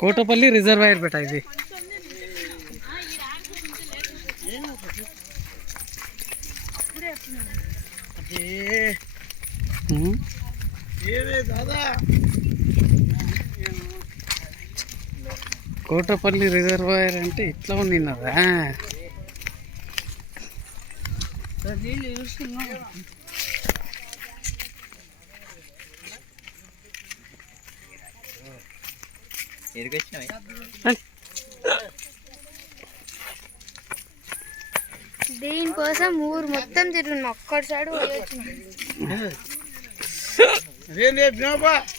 Kotapalli reservoir బేట ఇది ఉమ్. Kotapalli reservoir అంటే ఇట్లా ఉన్నదా దీనికోసం ఊరు మొత్తం తిరుగును ఒక్కటి సైడ్ పోయొచ్చు.